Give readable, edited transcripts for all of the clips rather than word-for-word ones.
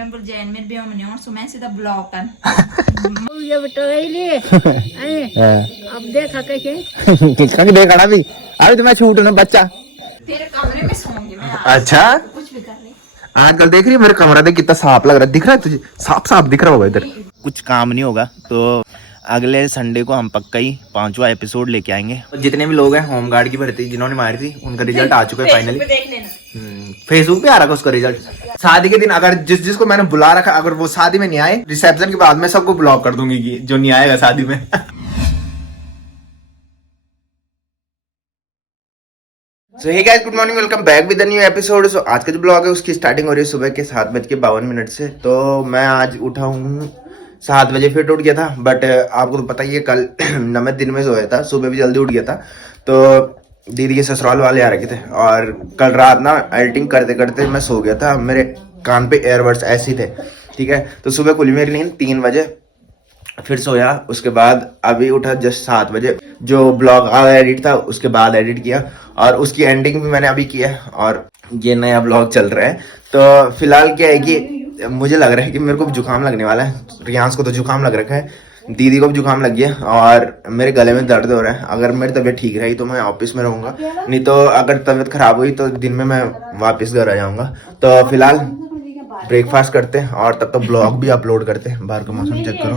जैन में भी हमने और सुबह सीधा ब्लॉक कर ये बटोइले अब देखा के किसका की देखा ना अभी अभी तो मैं छूट हूं ना बच्चा तेरे कमरे में सोऊंगी मैं अच्छा कुछ भी कर ले। आजकल देख रही है मेरा कमरा देख कितना साफ लग रहा है, दिख रहा है तुझे? साफ साफ दिख रहा होगा इधर। कुछ काम नहीं होगा तो अगले संडे को हम पक्का ही 5वां एपिसोड लेके आएंगे। जितने भी लोग हैं होमगार्ड की भर्ती जिन्होंने मारी थी उनका रिजल्ट आ चुका है फाइनली। देख लेना फेसबुक पे आ रहा है उसका रिजल्ट। शादी के दिन अगर जिसको मैंने बुला रखा अगर वो शादी में नहीं आए, रिसेप्शन के बाद में सबको ब्लॉक कर दूंगी कि जो नहीं आएगा शादी में। So hey guys, good morning, welcome back with the new episode. So आज का जो ब्लॉग है उसकी स्टार्टिंग हो रही है सुबह के 7:52 से। तो मैं आज उठा हूँ 7 बजे, फिर उठ गया था। बट आपको तो पता ही है कल मैं दिन में सोया था, सुबह भी जल्दी उठ गया था। तो दीदी के ससुराल वाले आ रखे थे और कल रात ना एडिटिंग करते करते मैं सो गया था। मेरे कान पे एयरबड्स ऐसे थे, ठीक है। तो सुबह खुली मेरी नींद 3 बजे, फिर सोया। उसके बाद अभी उठा जस्ट 7 बजे। जो ब्लॉग एडिट था उसके बाद एडिट किया और उसकी एंडिंग भी मैंने अभी किया और ये नया ब्लॉग चल रहा है। तो फिलहाल क्या है कि मुझे लग रहा है कि मेरे को भी जुकाम लगने वाला है। रियांश को तो जुकाम लग रखा है, दीदी को भी जुकाम लग गया और मेरे गले में दर्द हो रहा है। अगर मेरी तबीयत ठीक रही तो मैं ऑफिस में रहूंगा, नहीं तो अगर तबीयत खराब हुई तो दिन में मैं वापस घर आ जाऊंगा। तो फिलहाल ब्रेकफास्ट करते हैं और तब तक ब्लॉग भी अपलोड करते हैं। बाहर का मौसम चेक करो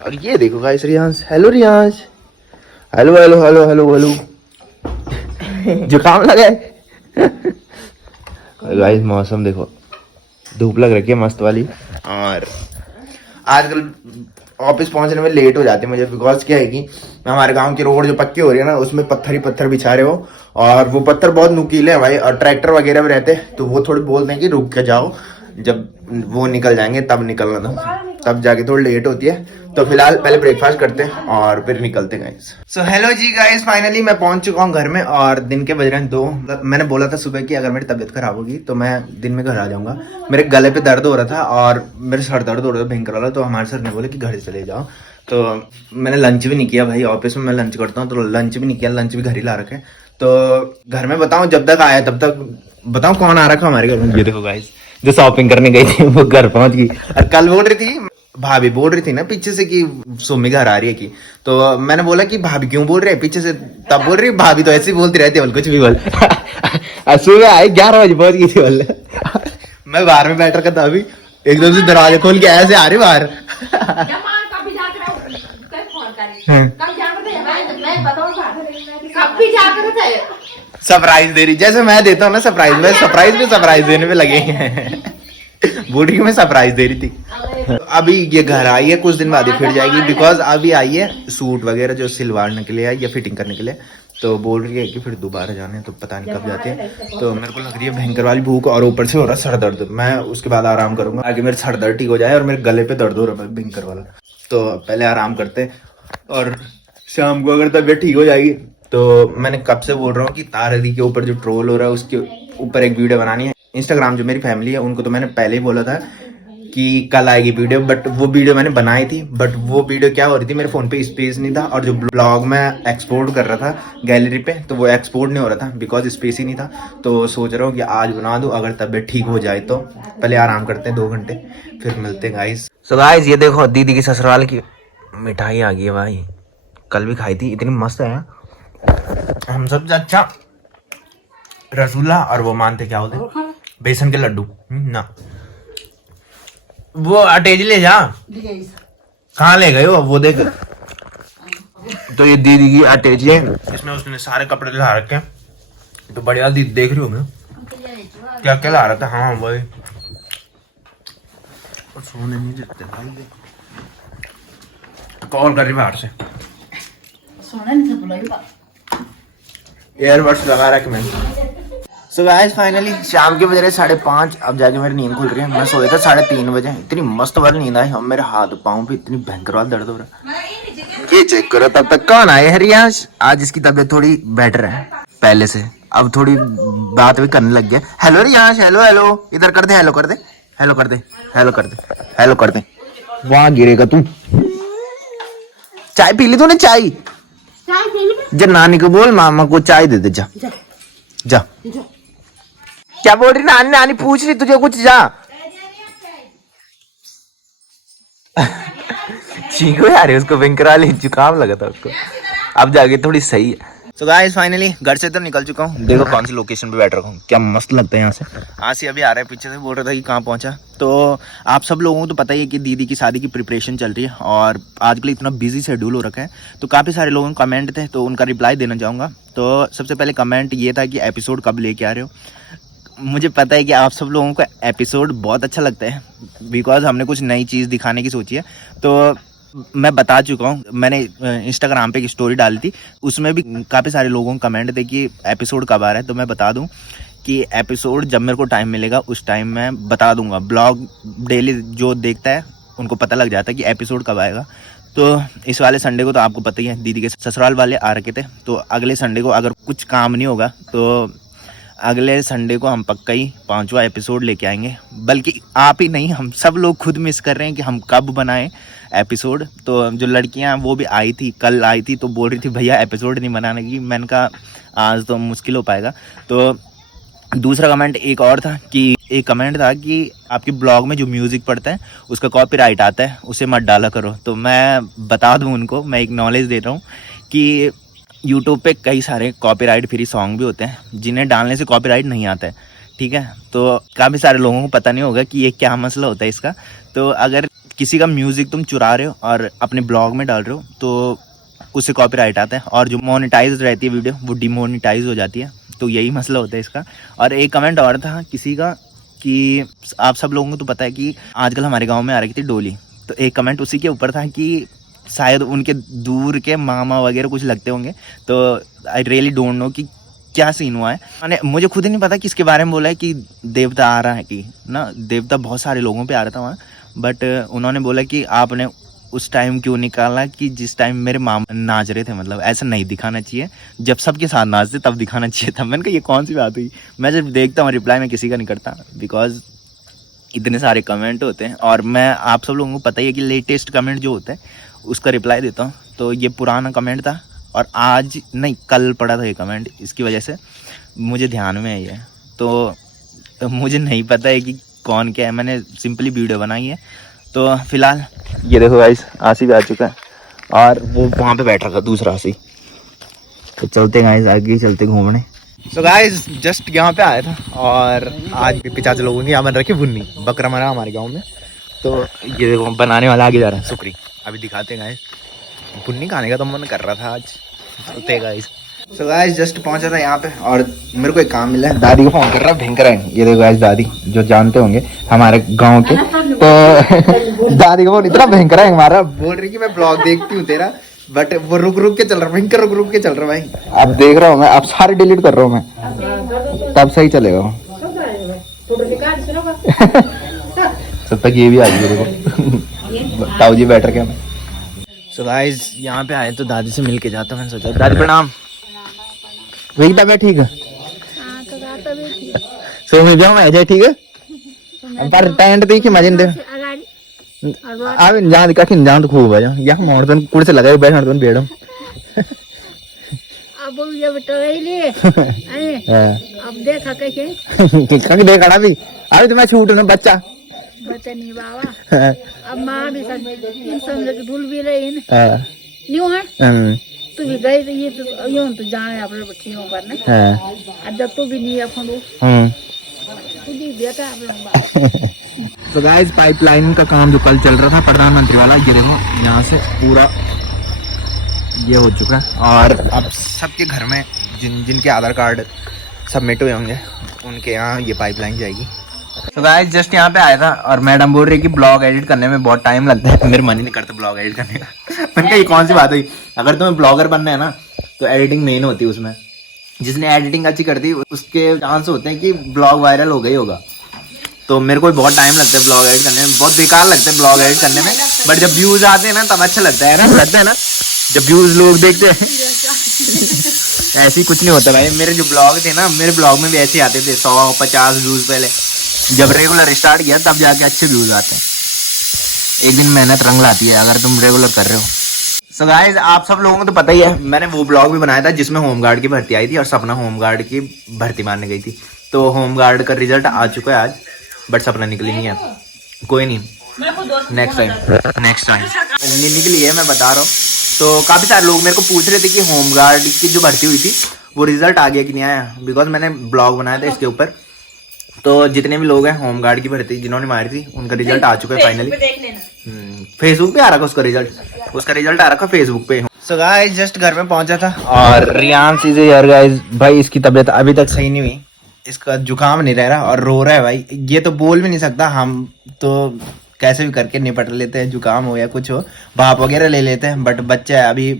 और ये देखो guys Riyansh. Hello Riyansh, hello hello hello hello hello. जुकाम लगा है गाइस। मौसम देखो, धूप लग रखी है मस्त वाली। और आजकल ऑफिस पहुंचने में लेट हो जाते हैं मुझे, बिकॉज क्या है कि हमारे गांव की रोड जो पक्की हो रही है ना उसमें पत्थर ही पत्थर बिछा रहे हो और वो पत्थर बहुत नुकीले हैं भाई। और ट्रैक्टर वगैरह भी रहते हैं तो वो थोड़ी बोलते हैं कि रुक के जाओ, जब वो निकल जाएंगे तब निकलना था, तब जाके थोड़ी लेट होती है। तो फिलहाल पहले ब्रेकफास्ट करते हैं और फिर निकलते हैं गाइस। सो हेलो जी गाइस, फाइनली मैं पहुंच चुका हूं घर में और दिन के बज रहे हैं 2। मैंने बोला था सुबह कि अगर मेरी तबीयत खराब होगी तो मैं दिन में घर आ जाऊंगा। मेरे गले पे दर्द हो रहा था और मेरे सर दर्द हो रहा था भयंकर वाला। तो हमारे सर ने बोले कि घर चले जाओ। तो मैंने लंच भी नहीं किया भाई, ऑफिस में मैं लंच करता हूँ तो लंच भी नहीं किया, लंच भी घर ही ला रखे। तो घर में बताऊँ जब तक आया तब तक बताऊँ कौन आ रखा हमारे घर में। ये देखो गाइस, जो शॉपिंग करने गई थी वो घर पहुंच गई। और कल बोल रही थी, भाभी बोल रही थी ना पीछे से कि सुमी घर आ रही है की। तो मैंने बोला कि भाभी क्यों बोल रहे हैं पीछे से, तब बोल रही भाभी तो ऐसे ही बोलती रहती है, कुछ भी बोल। सुबह आई 11 बजे पहुंच गई थी बोल। मैं बाहर में बैठ रखा था, अभी एकदम से दरवाजा खोल के ऐसे आ रही बाहर। सरप्राइज दे रही, जैसे मैं देता हूँ ना सरप्राइज, मैं सरप्राइज देने में लगे हैं। बोल रही मैं सरप्राइज दे रही थी। तो अभी ये घर आई है, कुछ दिन बाद ही फिर जाएगी, बिकॉज अभी आई है सूट वगैरह जो सिलवाने के लिए है या फिटिंग करने के लिए। तो बोल रही है कि फिर दोबारा जाने, तो पता नहीं कब जाते हैं। तो मेरे को लग रही है भयंकर वाली भूख और ऊपर से हो रहा है सर दर्द। मैं उसके बाद आराम करूंगा आगे मेरे सर दर्द ठीक हो जाए और मेरे गले पे दर्द हो रहा है भयंकर वाला। तो पहले आराम करते और शाम को अगर तबीयत ठीक हो जाएगी तो मैंने कब से बोल रहा हूँ कि तारा दी के ऊपर जो ट्रोल हो रहा है उसके ऊपर एक वीडियो बनानी है। इंस्टाग्राम जो मेरी फैमिली है उनको तो मैंने पहले ही बोला था कि कल आएगी वीडियो, बट वो वीडियो मैंने बनाई थी। बट वो वीडियो क्या हो रही थी, मेरे फोन पे स्पेस नहीं था और जो ब्लॉग मैं एक्सपोर्ट कर रहा था गैलरी पे तो वो एक्सपोर्ट नहीं हो रहा था बिकॉज स्पेस ही नहीं था। तो सोच रहा हूँ कि आज बना दूँ, अगर तबीयत ठीक हो जाए तो। पहले आराम करते हैं 2 घंटे, फिर मिलते हैं गाइस। सो गाइस ये देखो दीदी की ससुराल की मिठाई आ गई है भाई, कल भी खाई थी, इतनी मस्त है। हम सब अच्छा रसगुल्ला और वो मानते क्या होते बेसन के लड्डू ना। वो अटेज ले जा, कहाँ ले गए हो वो देख। तो ये दीदी की अटेज है, इसमें उसने सारे कपड़े ला रखे हैं। तो बढ़िया दीदी देख रही हो क्या क्या ला रहा था। हाँ वही, और सोने नहीं देते भाई। कॉल कर रही बाहर से, एयरबड्स लगा रहा है मैंने। सो गाइस फाइनली शाम के बज रहे 5:30, अब जाके मेरी नींद खुल रही है। मैं सोया था 3:30 बजे, इतनी मस्त वाली नींद आई। अब मेरे हाथ पाँव पे इतनी भयंकर वाला दर्द हो रहा है। ये चेक करो तब तक कौन आए है रियांश। आज इसकी तबीयत थोड़ी बेटर है पहले से, अब थोड़ी बात भी करने लग गया। हेलो रियांश, हेलो हेलो, इधर कर दे, हेलो कर दे, हेलो कर दे, हेलो कर दे, हेलो कर दे। वहां गिरेगा तू। चाय पी ली तूने? चाय जा नानी को बोल मामा को चाय दे दे, जा जा। क्या बोल रही नानी? नानी पूछ रही तुझे कुछ, जा चीखो यार, उसको विंकरा ले, जुकाम लगा था उसको, अब जाके थोड़ी सही है। सो गाइस फाइनली घर से तो निकल चुका हूँ। देखो कौन सी लोकेशन पे बैठ रखा हूँ, क्या मस्त लगता है यहाँ से। आसी अभी आ रहा है पीछे से, बोल रहा था कि कहाँ पहुँचा। तो आप सब लोगों को तो पता ही है कि दीदी की शादी की प्रिपरेशन चल रही है और आजकल इतना बिजी शेड्यूल हो रखा है। तो काफ़ी सारे लोगों के कमेंट थे, तो उनका रिप्लाई देना चाहूँगा। तो सबसे पहले कमेंट ये था कि एपिसोड कब लेके आ रहे हो। मुझे पता है कि आप सब लोगों को एपिसोड बहुत अच्छा लगता है, बिकॉज हमने कुछ नई चीज़ दिखाने की सोची है। तो मैं बता चुका हूँ, मैंने इंस्टाग्राम पे एक स्टोरी डाली थी, उसमें भी काफ़ी सारे लोगों को कमेंट थे कि एपिसोड कब आ रहा है। तो मैं बता दूँ कि एपिसोड जब मेरे को टाइम मिलेगा उस टाइम मैं बता दूंगा। ब्लॉग डेली जो देखता है उनको पता लग जाता है कि एपिसोड कब आएगा। तो इस वाले संडे को तो आपको पता ही है, दीदी के ससुराल वाले आ रखे थे। तो अगले संडे को अगर कुछ काम नहीं होगा तो अगले संडे को हम पक्का ही 5वां एपिसोड लेके आएंगे। बल्कि आप ही नहीं, हम सब लोग खुद मिस कर रहे हैं कि हम कब बनाएं एपिसोड। तो जो लड़कियां वो भी आई थी, कल आई थी, तो बोल रही थी भैया एपिसोड नहीं बनाने की। मैंने कहा आज तो मुश्किल हो पाएगा। तो दूसरा कमेंट एक और था कि एक कमेंट था कि आपके ब्लॉग में जो म्यूज़िक पड़ता है उसका कॉपीराइट आता है, उसे मत डाला करो। तो मैं बता दूं उनको, मैं एक नॉलेज दे रहा हूँ कि यूट्यूब पे कई सारे कॉपीराइट फ्री सॉन्ग भी होते हैं जिन्हें डालने से कॉपीराइट नहीं आता है, ठीक है। तो काफ़ी सारे लोगों को पता नहीं होगा कि ये क्या मसला होता है इसका। तो अगर किसी का म्यूज़िक तुम चुरा रहे हो और अपने ब्लॉग में डाल रहे हो तो उससे कॉपीराइट आता है, और जो मोनेटाइज रहती है वीडियो वो डिमोनेटाइज हो जाती है। तो यही मसला होता है इसका। और एक कमेंट और था किसी का कि आप सब लोगों को तो पता है कि आजकल हमारे गाँव में आ रही थी डोली। तो एक कमेंट उसी के ऊपर था कि शायद उनके दूर के मामा वगैरह कुछ लगते होंगे। तो आई रियली डोंट नो कि क्या सीन हुआ है। मैंने मुझे खुद ही नहीं पता कि इसके बारे में बोला है कि देवता आ रहा है कि ना, देवता बहुत सारे लोगों पे आ रहा था वहाँ। बट उन्होंने बोला कि आपने उस टाइम क्यों निकाला कि जिस टाइम मेरे मामा नाच रहे थे, मतलब ऐसा नहीं दिखाना चाहिए, जब सबके साथ नाचते तब दिखाना चाहिए था। मैंने कहा ये कौन सी बात हुई। मैं जब देखता हूँ रिप्लाई में किसी का नहीं करता, बिकॉज इतने सारे कमेंट होते हैं और मैं आप सब लोगों को पता ही है कि लेटेस्ट कमेंट जो होता है उसका रिप्लाई देता हूँ। तो ये पुराना कमेंट था और आज नहीं कल पड़ा था ये कमेंट, इसकी वजह से मुझे ध्यान में है ये। तो मुझे नहीं पता है कि कौन क्या है, मैंने सिंपली वीडियो बनाई है। तो फिलहाल ये देखो गाइस, आसिफ आ चुका है और वो वहाँ पे बैठ रखा दूसरा आसिफ। तो चलते गाइस आगे चलते घूमने। सो गाइस जस्ट यहाँ पे आया था और आज भी 50 लोगों की यहाँ बन रखी भुन्नी, बकरा मरा हमारे गाँव में। तो ये देखो बनाने वाला आगे जा रहा है, शुक्री अभी दिखाते हैं गाइस। भुन्नी खाने का तो मन कर रहा था आज, चलते गाइस। सो गाइस जस्ट पहुंचा था यहाँ पे और मेरे को एक काम मिला है, दादी को फोन कर रहा है भयंकर है। ये देखो गाइस दादी जो जानते होंगे हमारे गांव के, तो दादी का फोन इतना भयंकर है हमारा, बोल रही कि मैं ब्लॉग देखती हूँ तेरा, बट वो रुक रुक के चल रहा, भयंकर रुक रुक के चल रहा भाई। अब देख रहा हूँ मैं, अब सारे डिलीट कर रहा हूँ मैं, तब सही चलेगा वो। तब तक ये भी आ गई देखो ताऊ जी बैठ रखे। सो गाइस यहाँ पे आए तो दादी से मिल के जाता हूँ। मैंने सोचा दादी प्रणाम। वही तबियत ठीक है, सो मिल जाऊँ मैं अजय, ठीक है। पर टेंट देखी मजे दे अब जहाँ दिखा कि जहाँ तो खूब है यहाँ मोहन कुड़ से लगा बैठ बेड़ो। अब ये बटोइले अब देखा कैसे देखा ना अभी तो मैं छूट ना बच्चा नहीं बाबा। अब माँ भी समझ के भूल भी रही है न्यू है। तू भी गई ये तो यूं तो जाने अपने बच्चियों पर ना, अब जब तू भी नहीं अपन तू भी बेटा अपना। तो गाइस पाइपलाइन का काम जो कल चल रहा था प्रधानमंत्री वाला, ये देखो यहाँ से पूरा ये हो चुका है और अब सबके घर में जिनके आधार कार्ड सबमिट हुए होंगे उनके यहाँ ये पाइपलाइन जाएगी। तो गाइस जस्ट यहाँ पे आया था और मैडम बोल रही कि ब्लॉग एडिट करने में बहुत टाइम लगता है। मेरे मन ही नहीं करता ब्लॉग एडिट करने का। मैंने कहा ये कौन सी बात हुई, अगर तुम्हें ब्लॉगर बनना है ना तो एडिटिंग मेन होती है उसमें। जिसने एडिटिंग अच्छी कर दी उसके चांस होते हैं कि ब्लॉग वायरल हो गई होगा। तो मेरे को बहुत टाइम लगता है ब्लॉग एडिट करने में, बहुत बेकार लगता है ब्लॉग एडिट करने में, बट जब व्यूज आते हैं ना तब अच्छा लगता है ना, लगता है ना जब व्यूज लोग देखते हैं। ऐसे ही कुछ नहीं होता भाई, मेरे जो ब्लॉग थे ना, मेरे ब्लॉग में भी ऐसे आते थे 100-50 व्यूज पहले, जब रेगुलर स्टार्ट किया तब जाके अच्छे व्यूज आते हैं। एक दिन मेहनत रंग लाती है अगर तुम रेगुलर कर रहे हो। सो गाइस आप सब लोगों को तो पता ही है, मैंने वो ब्लॉग भी बनाया था जिसमें होमगार्ड की भर्ती आई थी और सपना होमगार्ड की भर्ती मारने गई थी। तो होमगार्ड का रिजल्ट आ चुका है आज, बट सपना निकली नहीं है। कोई नहीं, नेक्स्ट टाइम निकली है, मैं बता रहा हूँ। तो काफ़ी सारे लोग मेरे को पूछ रहे थे कि होमगार्ड की जो भर्ती हुई थी वो रिजल्ट आ गया कि नहीं आया, बिकॉज मैंने ब्लॉग बनाया था इसके ऊपर। तो जितने भी लोग हैं होमगार्ड की भर्ती जिन्होंने मारी थी उनका रिजल्ट आ चुका है फाइनली। फेसबुक पे आ रखा उसका रिजल्ट आ रखा फेसबुक पे। सो गाइस जस्ट घर में पहुंचा था और रियांश इज हियर गाइस। भाई इसकी तबीयत अभी तक सही नहीं हुई, इसका जुकाम नहीं रह रहा और रो रहा है भाई। ये तो बोल भी नहीं सकता, हम तो कैसे भी करके निपट लेते हैं, जुकाम हो या कुछ हो भाप वगैरह ले लेते हैं, बट बच्चा है अभी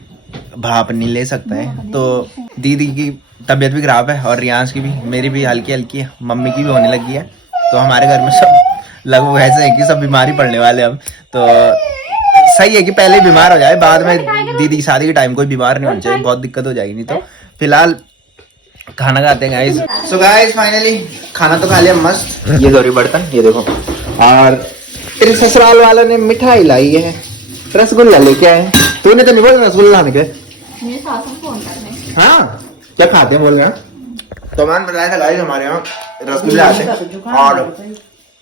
भाप नहीं ले सकता है। तो दीदी की तबीयत भी खराब है और रियांश की भी, मेरी भी हल्की हल्की है, मम्मी की भी होने लगी है। तो हमारे घर में सब लगभग ऐसे है कि सब बीमारी पड़ने वाले हम। तो सही है कि पहले बीमार हो जाए, बाद में दीदी की शादी के टाइम कोई बीमार नहीं होना चाहिए, बहुत दिक्कत हो जाएगी। नहीं तो फिलहाल खाना खाते हैं गाइस। सो गाइस फाइनली खाना तो खा लिया मस्त। ये दो बर्तन ये देखो, और तेरे ससुराल वालों ने मिठाई लाई है, रसगुल्ला लेके आए। तूने तो नहीं बोला रसगुल्ला लाने के? हाँ क्या खाते हैं बोल रहे हैं। तो मैंने बताया था गाइस हमारे यहाँ रसगुल्ले आते हैं और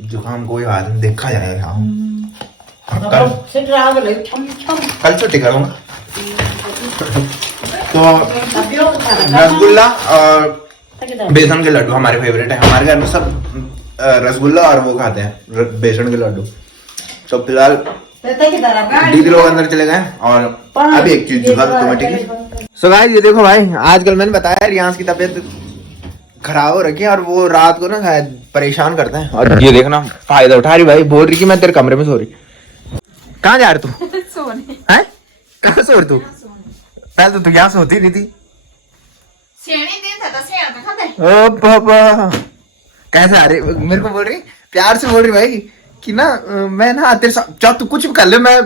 जुकाम कोई बात नहीं, देखा जाएगा। कल छुट्टी करूँगा। तो रसगुल्ला और बेसन के लड्डू हमारे फेवरेट है। हमारे घर में सब रसगुल्ला और वो खाते हैं बेसन के लड्डू। तो फिलहाल दीदी लोग अंदर चले गए और अभी एक चीज दिखा दो तुम्हें, ठीक है। सो गाइस ये देखो भाई, आजकल मैंने बताया रियांश की तबीयत खराब हो रखी है और वो रात को ना शायद परेशान करते हैं। और ये देखना फायदा उठा रही भाई, बोल रही कि मैं तेरे कमरे में सो रही। कहाँ जा रही तू? सोने। हैं? कहाँ सो रही तू? पहले तो तू यहाँ सोती नहीं थी। ओ पापा कैसे आ रही, मेरे को बोल रही, प्यार से बोल रही भाई कि ना मैं ना तेरे साथ चाह तू कुछ भी कर ले, मैं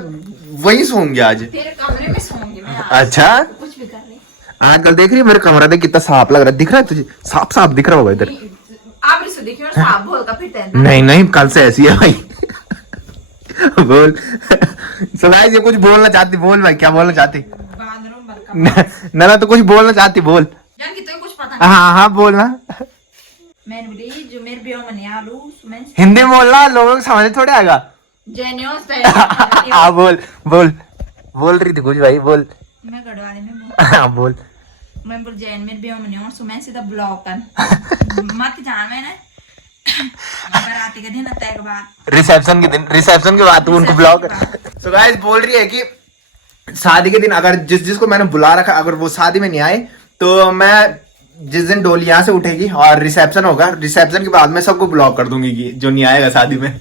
वहीं सोऊंगी आज तेरे कमरे में सोऊंगी मैं आज। अच्छा कुछ भी कर ले। आजकल देख रही है मेरा कमरा देख कितना साफ लग रहा है, दिख रहा है तुझे? साफ साफ दिख रहा होगा इधर। आप रिसो देखिए और साफ बोल का फिर तेरे। नहीं नहीं कल से ऐसी है भाई। बोल सुनाई, ये कुछ बोलना चाहती बोल भाई, क्या बोलना चाहती? बाथरूम बरका ना तो कुछ बोलना चाहती बोल। जान की तो कुछ पता नहीं। हाँ हाँ बोलना, मैंने बोली जो मेरे ब्याह में नहीं आलू मैं हिंदी में बोलना, लोगों को समझ थोड़े आएगा। जेन्योस हाँ बोल बोल बोल रही थी कुछ भाई, बोल। मैं गढ़वाली में बोल। हाँ बोल। मैं बोल जैन मेरे ब्याह में नहीं और सो मैं सीधा ब्लॉक कर मत जान मैंने बाराती के दिन तय के बाद रिसेप्शन के बाद तू उनको ब्लॉक। सो गाइस बोल रही है कि शादी के दिन अगर जिसको मैंने बुला रखा अगर वो शादी में नहीं आए तो मैं जिस दिन डोली यहाँ से उठेगी और रिसेप्शन होगा, रिसेप्शन के बाद मैं सबको ब्लॉक कर दूंगी कि जो नहीं आएगा शादी में।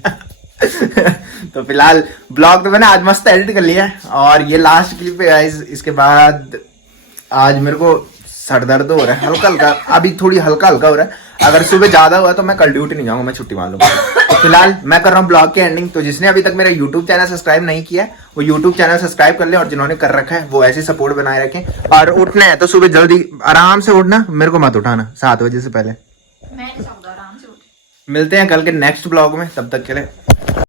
तो फिलहाल ब्लॉग तो मैंने आज मस्त एडिट कर लिया है और ये लास्ट क्लिप है गाइस। इसके बाद आज मेरे को सर दर्द हो रहा है हल्का हल्का, अभी थोड़ी हल्का हल्का हो रहा है। अगर सुबह ज्यादा हुआ तो मैं कल ड्यूटी नहीं जाऊंगा, मैं छुट्टी मान लूंगा। तो फिलहाल मैं कर रहा हूँ ब्लॉग की एंडिंग। तो जिसने अभी तक मेरा यूट्यूब चैनल सब्सक्राइब नहीं किया वो यूट्यूब चैनल सब्सक्राइब कर ले, और जिन्होंने कर रखा है वो ऐसे सपोर्ट बनाए रखें। और उठना है तो सुबह जल्दी आराम से उठना, मेरे को मत उठाना 7 बजे से पहले। मैं नहीं सकता आराम से उठ। मिलते हैं कल के नेक्स्ट ब्लॉग में, तब तक के लिए